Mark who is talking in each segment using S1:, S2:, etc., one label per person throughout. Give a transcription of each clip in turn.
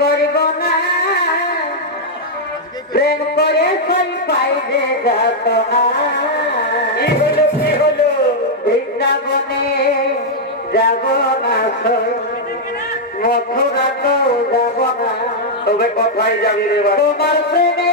S1: করব না। প্রেম করে ফল পাইবে যত
S2: হলো কি হলো।
S1: বৃন্দাবনে যাব না মথুরা তো যাব না।
S2: তবে কোথায় যাবি রে
S1: তোমার প্রেমে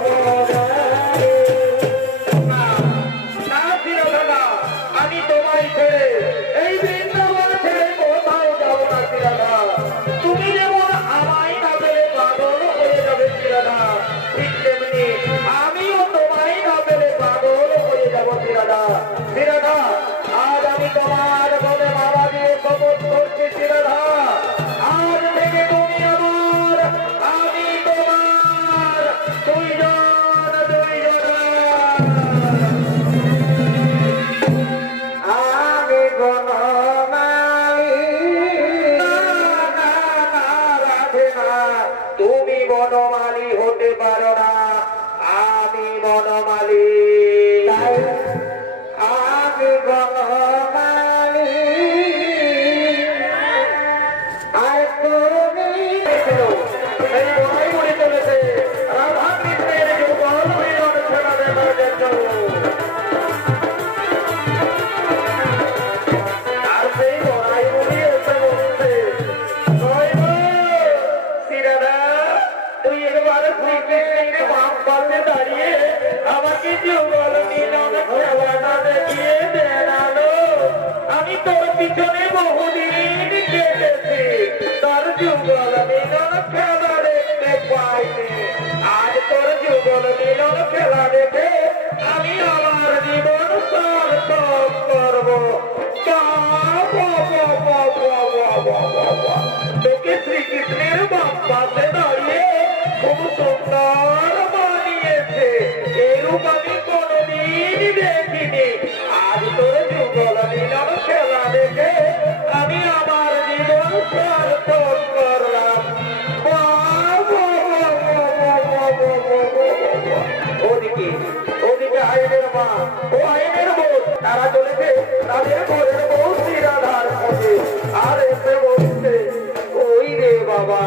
S2: Thank you.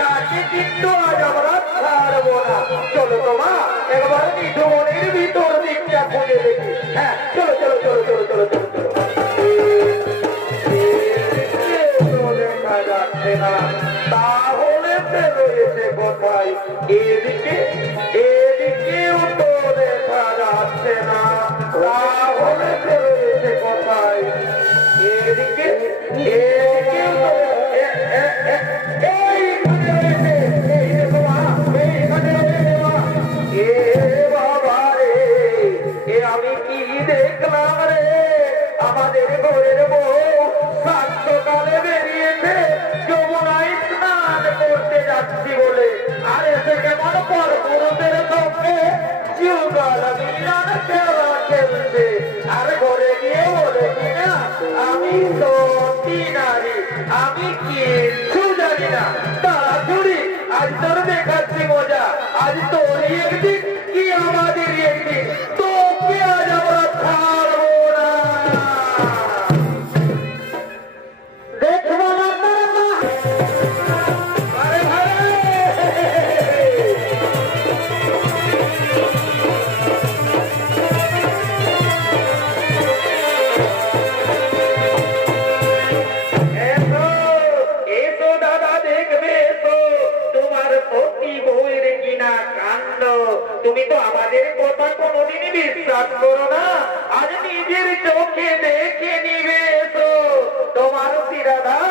S2: তাকে কিন্তু আজ আমরা ছাড়বো না। চলো তোমা একবার নিধু মনের ভিতর দিকটা খুঁজে দেখি। হ্যাঁ চলো খেলছে আর ঘরে গিয়ে বলে কিনা আমি সত্যি নারী, আমি কি জানি না। চুরি আজ তোর দেখাচ্ছি মজা, আজ তোরই একদিন তোমার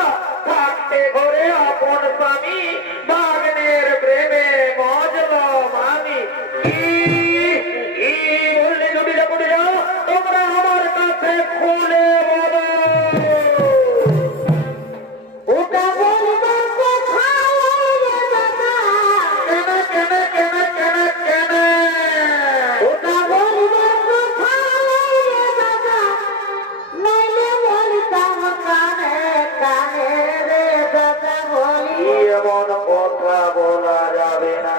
S2: এমন কথা বলা যাবে না।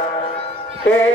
S2: সেই